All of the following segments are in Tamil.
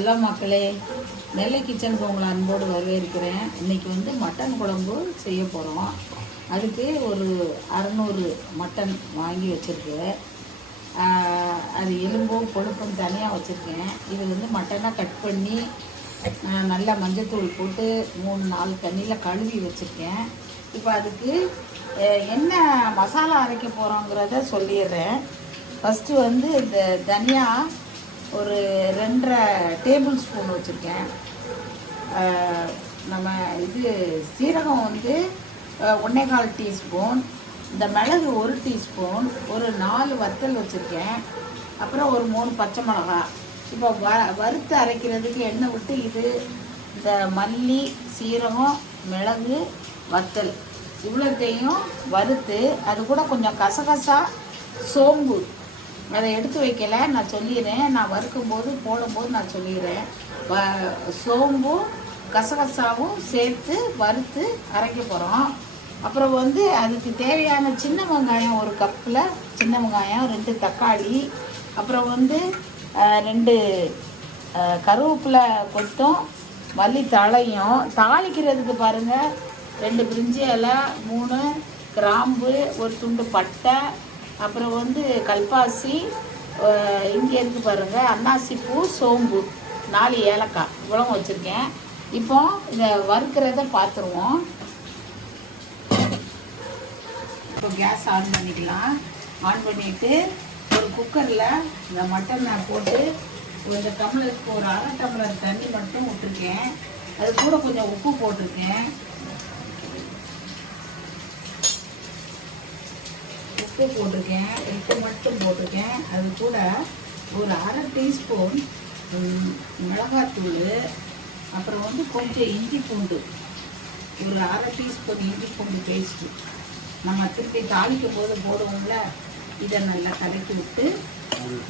ஹலோ மக்களே நெல்லை கிச்சனுக்கு உங்களை அன்போடு வரவேற்கிறேன். இன்றைக்கி வந்து மட்டன் குழம்பு செய்ய போகிறோம் அதுக்கு ஒரு அறநூறு மட்டன் வாங்கி வச்சுருக்கு அது எலும்பும் கொழுப்பும் தனியாக வச்சுருக்கேன். இது வந்து மட்டனாக கட் பண்ணி நல்லா மஞ்சத்தூள் போட்டு மூணு நாலு தண்ணியில் கழுவி வச்சுருக்கேன். இப்போ அதுக்கு என்ன மசாலா அரைக்க போகிறோங்கிறத சொல்லிடுறேன். ஃபஸ்ட்டு வந்து இந்த தனியாக ஒரு ரெண்டரை டேபிள் ஸ்பூன் வச்சுருக்கேன். நம்ம இது சீரகம் வந்து ஒன்றே கால் டீஸ்பூன் இந்த மிளகு ஒரு டீஸ்பூன் ஒரு நாலு வத்தல் வச்சுருக்கேன். அப்புறம் ஒரு மூணு பச்சை மிளகா. இப்போ வ வறுத்து அரைக்கிறதுக்கு எண்ணெய் விட்டு இது இந்த மல்லி சீரகம் மிளகு வத்தல். இவ்வளோத்தையும் வறுத்து அது கூட கொஞ்சம் கசகசா சோம்பு அதை எடுத்து வைக்கல. நான் சொல்லிடுறேன். நான் வறுக்கும்போது போடும்போது நான் சொல்லிடுறேன். வ சோம்பும் கசகசாவும் சேர்த்து வறுத்து அரைக்க போகிறோம் அப்புறம் வந்து அதுக்கு தேவையான சின்ன வெங்காயம் ஒரு கப்பில் சின்ன வெங்காயம் ரெண்டு தக்காளி அப்புறம் வந்து ரெண்டு கருவேப்பிலை கொத்தும் மல்லி தழையும் தாளிக்கிறதுக்கு பாருங்கள் ரெண்டு பிரிஞ்சி இலை மூணு கிராம்பு ஒரு துண்டு பட்டை அப்புறம் வந்து கல்பாசி இங்கே இருக்கு பாருங்கள் அன்னாசி பூ சோம்பு நாலு ஏலக்காய். இவ்வளோ வச்சுருக்கேன். இப்போ இதை வறுக்கிறத பார்த்துருவோம். இப்போ கேஸ் ஆன் பண்ணிக்கலாம். ஆன் பண்ணிவிட்டு ஒரு குக்கரில் இந்த மட்டனை போட்டு இந்த டம்ளருக்கு ஒரு அரை டம்ளர் தண்ணி மட்டும் விட்டுருக்கேன். அது கூட கொஞ்சம் உப்பு போட்டிருக்கேன். உப்பு போட்டிருக்கேன் உப்பு மட்டும் போட்டிருக்கேன். அது கூட ஒரு அரை டீஸ்பூன் மிளகாத்தூள் அப்புறம் வந்து கொஞ்சம் இஞ்சி பூண்டு. ஒரு அரை டீஸ்பூன் இஞ்சி பூண்டு பேஸ்ட்டு நம்ம திருப்பி தாளிக்கும் போது போடுவோம்ல இதை நல்லா கலக்கி விட்டு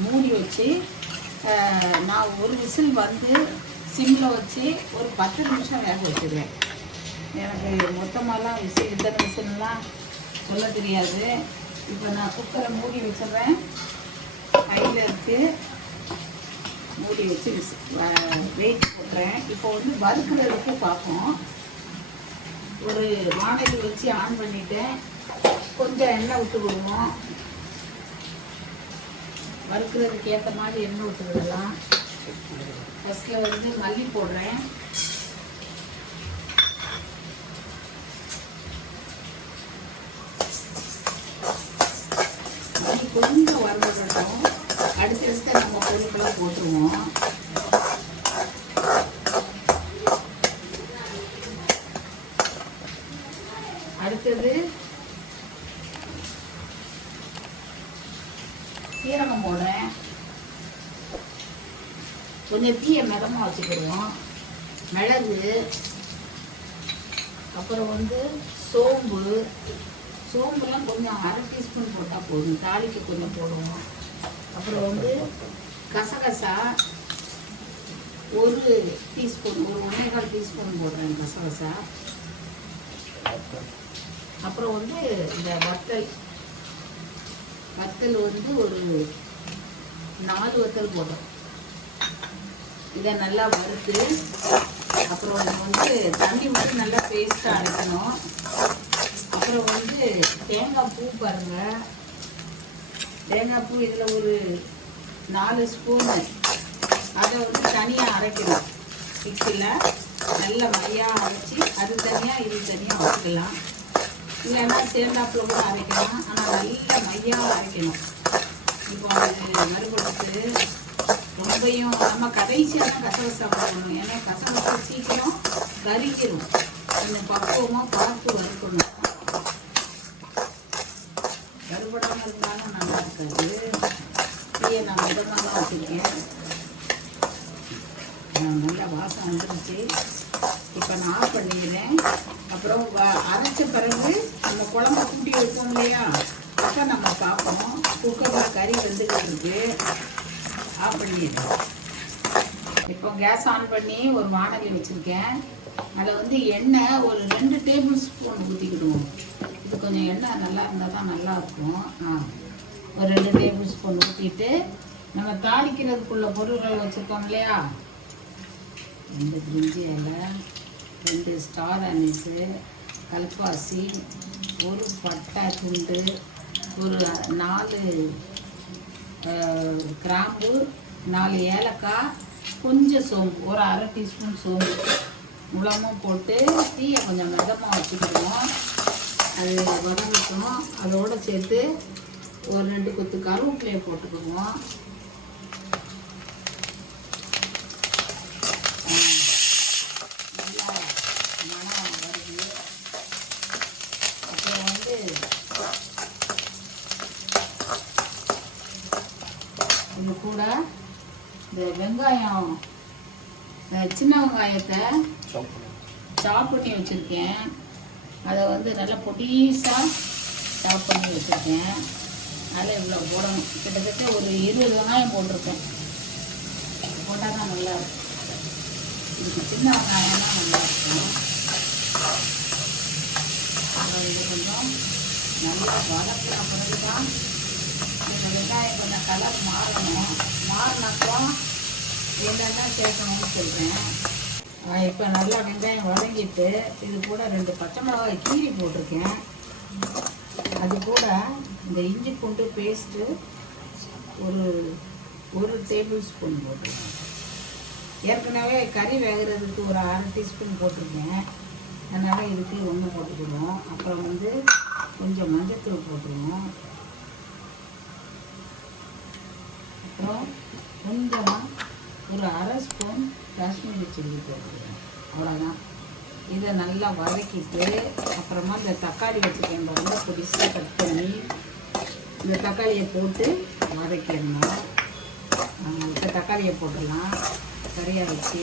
மூடி வச்சு நான் ஒரு விசில் வந்து சிம்மில் வச்சு ஒரு பத்து நிமிஷம் வேக வச்சுருவேன். எனக்கு மொத்தமாலாம் விசில் இத்தனை விசில்லாம் சொல்ல தெரியாது. இப்போ நான் குக்கரை மூடி வச்சிடுறேன். கையில் இருக்கு. மூடி வச்சு வெயிட் போடுறேன் இப்போ வந்து வறுக்கிறதுக்கு பார்ப்போம். ஒரு வானொலி வச்சு ஆன் பண்ணிட்டேன். கொஞ்சம் எண்ணெய் விட்டு விடுவோம். வறுக்கிறதுக்கு ஏற்ற மாதிரி எண்ணெய் விட்டு விடலாம். ஃபஸ்ட்டில் வந்து மல்லி போடுறேன் மல்லி கொஞ்சம் வறுந்துடட்டும் அடுத்தடுத்து நம்ம பொருட்களை போட்டுருவோம் அடுத்தது சீரகம் போடுறேன். கொஞ்சம் தீயை மிதமாக வச்சுக்கிடுவோம். மிளகு அப்புறம் வந்து சோம்பு. சோம்புலாம் கொஞ்சம் அரை டீஸ்பூன் போட்டால் போதும். தாளிக்கு கொஞ்சம் போடுவோம். அப்புறம் வந்து கசகசா ஒரு டீஸ்பூன் ஒரு ஒன்றேகால் டீஸ்பூன் போடுறேன் கசகசா. அப்புறம் வந்து இந்த வத்தல். வத்தல் வந்து ஒரு நாலு வத்தல் போட்டோம். இதை நல்லா வறுத்து அப்புறம் நம்ம வந்து தண்ணி மட்டும் நல்லா பேஸ்ட்டாக அரைக்கணும். அப்புறம் வந்து தேங்காய் பூ பாருங்கள் தேங்காய் பூ இதில் ஒரு நாலு ஸ்பூனு அதை வந்து தனியாக அரைக்கணும். மிக்சியில் நல்லா மையாக அரைச்சி அது தனியாக இது தனியாக வச்சுக்கலாம் இல்லைன்னா சேர்ந்தாப்புல கூட அரைக்கலாம் ஆனால் நல்ல மையாக அரைக்கணும். இப்போ அது மறுபடுத்து ரொம்பையும் நம்ம கடைசியாக கசகசா போடணும். ஏன்னா கசகசா சீக்கிரம் கரிக்கிடும் அந்த பக்குவமாக பார்த்து வறுக்கணும் வறுபடாமல் இருந்தாலும் நல்லா இருக்காது தீயை நான் விதமாக தான் வச்சுருக்கேன் ஆஹ் நல்லா வாசம் வந்துருச்சு இப்போ நான் ஆஃப் பண்ணிக்கிறேன் அப்புறம் வ- அரைச்ச பிறகு நம்ம குழம்ப கூட்டி வைப்போம் இல்லையா அப்போ நம்ம பார்ப்போம் குக்கரில் கறி வெந்துக்கிட்டு இருக்கு ஆஃப் பண்ணிடுறேன் இப்போ கேஸ் ஆன் பண்ணி ஒரு வானலி வச்சுருக்கேன். அதில் வந்து எண்ணெய் ஒரு ரெண்டு டேபிள் ஸ்பூன் ஊற்றிக்கிடுவோம். இது கொஞ்சம் எண்ணெய் நல்லா இருந்தால் தான் நல்லாயிருக்கும். ஆ ஒரு ரெண்டு டேபிள் ஸ்பூன் ஊற்றிட்டு நம்ம தாளிக்கிறதுக்குள்ள பொருள்கள் வச்சுருக்கோம் இல்லையா? ரெண்டு பிரிஞ்சி இலை ரெண்டு ஸ்டார் அனிஸு கல்பாசி ஒரு பட்டை துண்டு ஒரு நாலு கிராம்பு நாலு ஏலக்காய் கொஞ்சம் சோம்பு ஒரு அரை டீஸ்பூன் சோம்பு. முளமும் போட்டு தீயை கொஞ்சம் மிதமாக வச்சுக்கிடுவோம் அது வதங்கட்டும். அதோடு சேர்த்து ஒரு ரெண்டு கொத்து கருவேப்பிலையை போட்டுக்குவோம் நல்லா மணம் வருது அப்புறம் வந்து இது கூட இந்த வெங்காயம் சின்ன வெங்காயத்தை சாப் பண்ணி வச்சுருக்கேன். அதை வந்து நல்லா பொடிசாக சாப் பண்ணி வச்சுருக்கேன். அதில் இவ்வளோ போடணும். கிட்டத்தட்ட ஒரு இருபது வெங்காயம் போட்டிருக்கேன். போட்டால் தான் நல்லா இருக்கும். சின்ன வெங்காயம் தான் நல்லா இருக்கும். இது கொஞ்சம் நல்லா வதக்கின பிறகு தான் இந்த வெங்காயம் கொஞ்சம் கலர் மாறணும். மாறினப்புறம் என்னென்ன சேர்க்கணும்னு சொல்கிறேன் இப்போ நல்லா வெங்காயம் வதங்கிட்டு இது கூட ரெண்டு பச்சை மிளகாய் கீரி போட்டிருக்கேன். அது கூட இந்த இஞ்சி பூண்டு பேஸ்ட்டு ஒரு ஒரு டேபிள் ஸ்பூன் போட்டிருக்கேன். ஏற்கனவே கறி வேகிறதுக்கு ஒரு அரை டீஸ்பூன் போட்டிருக்கேன். அதனால் இதுக்கு ஒன்று போட்டுக்கிடுவோம். அப்புறம் வந்து கொஞ்சம் மஞ்சத்தூள் போட்டுருவோம். அப்புறம் கொஞ்சமாக ஒரு அரை ஸ்பூன் காஷ்மீரி சில்லி போட்டுக்கிறேன். அவ்வளோதான் இதை நல்லா வதக்கிட்டு அப்புறமா இந்த தக்காளி வச்சுக்கேன் ரொம்ப பொடிசாக கட் பண்ணி. இந்த தக்காளியை போட்டு வதக்கிடணும். இப்போ தக்காளியை போட்டுடலாம். சரியாக வச்சு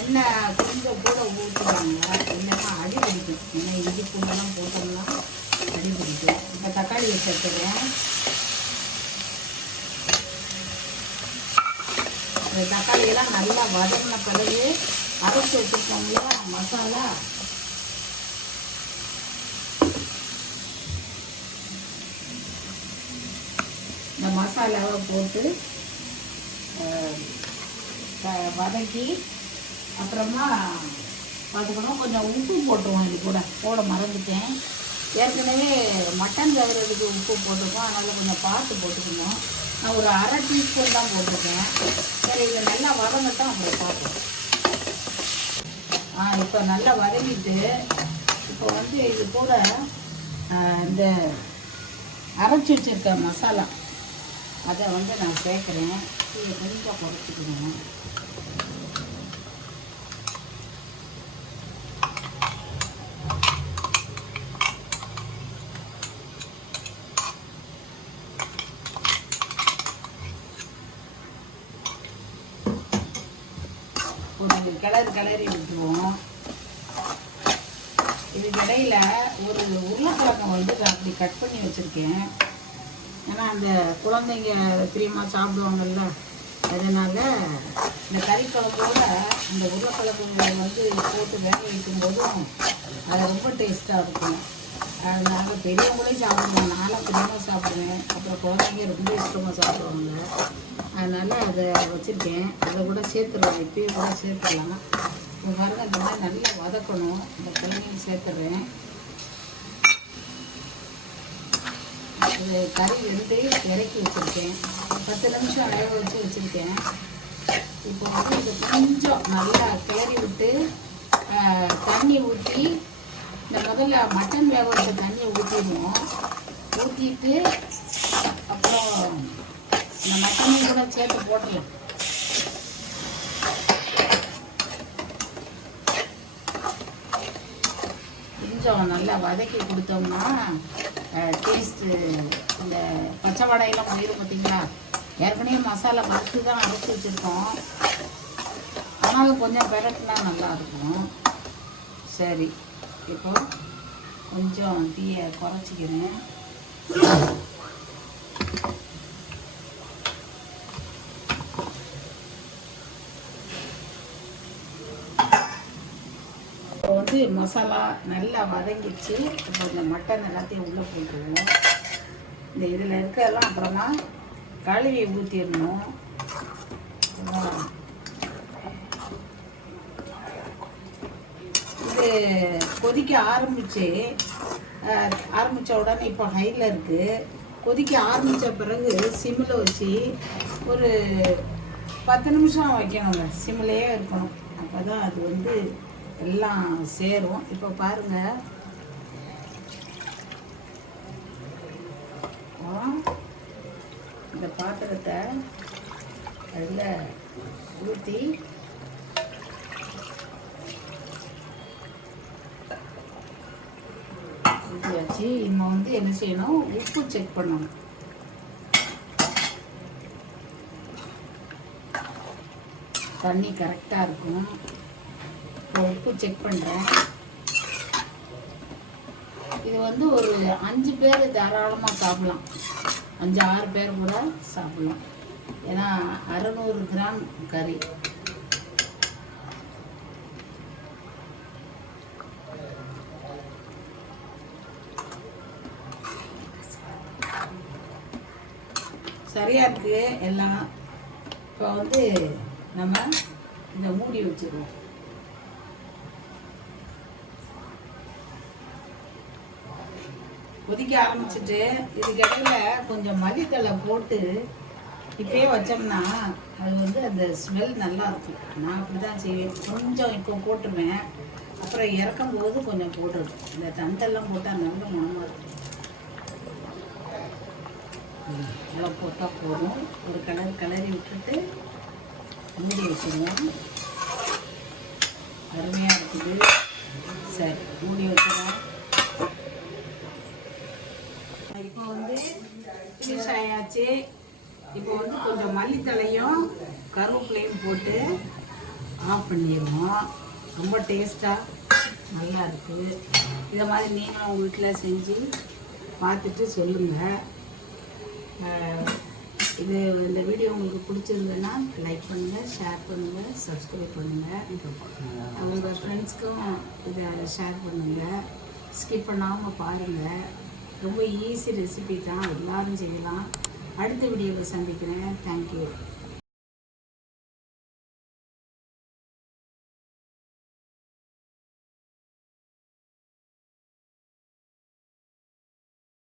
எண்ணெய் கொஞ்சம் கூட ஊற்றுவாங்க இல்லைன்னா அடி பிடிக்கும். ஏன்னா இஞ்சி பூண்டெல்லாம் போட்டோம்னா அடி பிடிக்கும். இப்போ தக்காளியை சேர்த்துறேன் இந்த தக்காளியெல்லாம் நல்லா வதங்கின பிறகு அரைச்சி வச்சுருக்கோம்ல மசாலா. இந்த மசாலாவை போட்டு வதக்கி அப்புறமா பார்த்துக்கணும். கொஞ்சம் உப்பு போட்டுருவோம் இது கூட. போட மறந்துட்டேன். ஏற்கனவே மட்டன் தவிரதுக்கு உப்பு போட்டிருக்கோம். அதனால் கொஞ்சம் பார்த்து போட்டுக்கணும். நான் ஒரு அரை டீஸ்பூன் தான் போட்டிருக்கேன். சரி இதை நல்லா வதங்கட்டும் அப்புறம் பார்ப்போம். ஆ இப்போ நல்லா வதங்கிட்டு இப்போ வந்து இது கூட இந்த அரைச்சி வச்சுருக்க மசாலா அதை வந்து நான் சேர்க்குறேன். இதை கொஞ்சம் குறைச்சிக்கணும் ஒரு கிளறு கிளறி விட்டுருவோம் இதுக்கு இடையில ஒரு உருளைக்கிழங்கு வந்து அப்படி கட் பண்ணி வச்சுருக்கேன். ஏன்னா அந்த குழந்தைங்க பிரியமாக சாப்பிடுவாங்கல்ல அதனால் இந்த கறிக்குழம்போட இந்த அந்த உருளைக்கிழங்கு வந்து போட்டு வேக வைக்கும்போதும் அது ரொம்ப டேஸ்ட்டாக இருக்கும். அதனால பெரியவங்களே சாப்பிடுவாங்க. நானும் பிரியமாக சாப்பிடுவேன். அப்புறம் குழந்தைங்க ரொம்ப இஷ்டமாக சாப்பிடுவாங்க. அதனால் அதை வச்சுருக்கேன். அதை கூட சேர்த்துருவேன் இப்பயே கூட சேர்த்துடலாம். மருந்து பாருங்க இந்த மாதிரி நல்லா வதக்கணும். இந்த குழந்தைங்க சேர்த்துறேன் இது கறி எடுத்து இறக்கி வச்சுருக்கேன். பத்து நிமிஷம் வேக வச்சு வச்சுருக்கேன். இப்போ வந்து இது கொஞ்சம் நல்லா கிளறி விட்டு தண்ணி ஊற்றி இந்த முதல்ல மட்டன் வேக வச்ச தண்ணியை ஊற்றிடுவோம் ஊற்றிட்டு அப்புறம் இந்த மட்டனையும் கூட சேர்த்து போட்டுடலாம். கொஞ்சம் நல்லா வதக்கி கொடுத்தோம்னா டேஸ்ட்டு இந்த பச்சை வடையெல்லாம் போயிடும் பார்த்தீங்களா? ஏற்கனவே மசாலா வறுத்து தான் அரைச்சி வச்சுருக்கோம். ஆனாலும் கொஞ்சம் பெரட்டினா நல்லா இருக்கும். சரி இப்போது கொஞ்சம் தீயை குறைச்சிக்கிறேன். மசாலா நல்லா வதங்கிச்சு இப்போ இந்த மட்டன் எல்லாத்தையும் உள்ளே போட்டுருவோம். இந்த இதில் இருக்கிறதெல்லாம் அப்புறமா கழுவி ஊற்றிடணும் இது கொதிக்க ஆரம்பிச்சு ஆரம்பித்த உடனே இப்போ ஹையில் இருக்குது கொதிக்க ஆரம்பித்த பிறகு சிம்மில் வச்சு ஒரு பத்து நிமிஷம் வைக்கணுங்க. சிம்மிலேயே இருக்கணும். அப்போ தான் அது வந்து எல்லாம் சேரும். இப்போ பாருங்கள் இந்த பாத்திரத்தை அதில் ஊற்றி ஊற்றி வச்சு நம்ம வந்து என்ன செய்யணும்? உப்பு செக் பண்ணணும். தண்ணி கரெக்டாக இருக்கும் உப்பு செக் பண்ணுறேன் இது வந்து ஒரு அஞ்சு பேர் தாராளமாக சாப்பிடலாம். அஞ்சு ஆறு பேர் கூட சாப்பிடலாம். ஏன்னா அறநூறு கிராம் கறி. சரியா இருக்கு எல்லாம். இப்போ வந்து நம்ம இந்த மூடி வச்சுருவோம். கொதிக்க ஆரம்பிச்சிட்டு இதுக்கிடையில கொஞ்சம் மல்லித்தலை போட்டு இப்பயே வச்சோம்னா அது வந்து அந்த ஸ்மெல் நல்லா இருக்கும். நான் அப்படி தான் செய்வேன். கொஞ்சம் இப்போ போட்டுருவேன். அப்புறம் இறக்கும் போது கொஞ்சம் போட்டுருவேன். இந்த தண்டெல்லாம் போட்டால் நல்ல மனமாக இருக்கும். நல்லா போட்டால் போதும். ஒரு கலர் கிளறி விட்டுட்டு மூடி வச்சுருவோம். அருமையாக இருக்குது. சரி மூடி வச்சுருவோம் இப்போ வந்து ஃபினிஷ் ஆயாச்சு இப்போ வந்து கொஞ்சம் மல்லித்தலையும் கருவேப்பிலையும் போட்டு ஆஃப் பண்ணிடுவோம். ரொம்ப டேஸ்ட்டாக நல்லா இருக்குது இதை மாதிரி நீங்களும் உங்கள் வீட்டில் செஞ்சு பார்த்துட்டு சொல்லுங்கள் இது இந்த வீடியோ உங்களுக்கு பிடிச்சிருந்ததுன்னா லைக் பண்ணுங்கள் ஷேர் பண்ணுங்கள் சப்ஸ்கிரைப் பண்ணுங்கள் உங்கள் ஃப்ரெண்ட்ஸ்க்கும் இதை ஷேர் பண்ணுங்கள் ஸ்கிப் பண்ணாமல் பாருங்கள் ரொம்ப ஈஸி ரெசிபி தான். எல்லாரும் செய்யலாம். அடுத்த வீடியோவில் சந்திக்கிறேன். தேங்க்யூ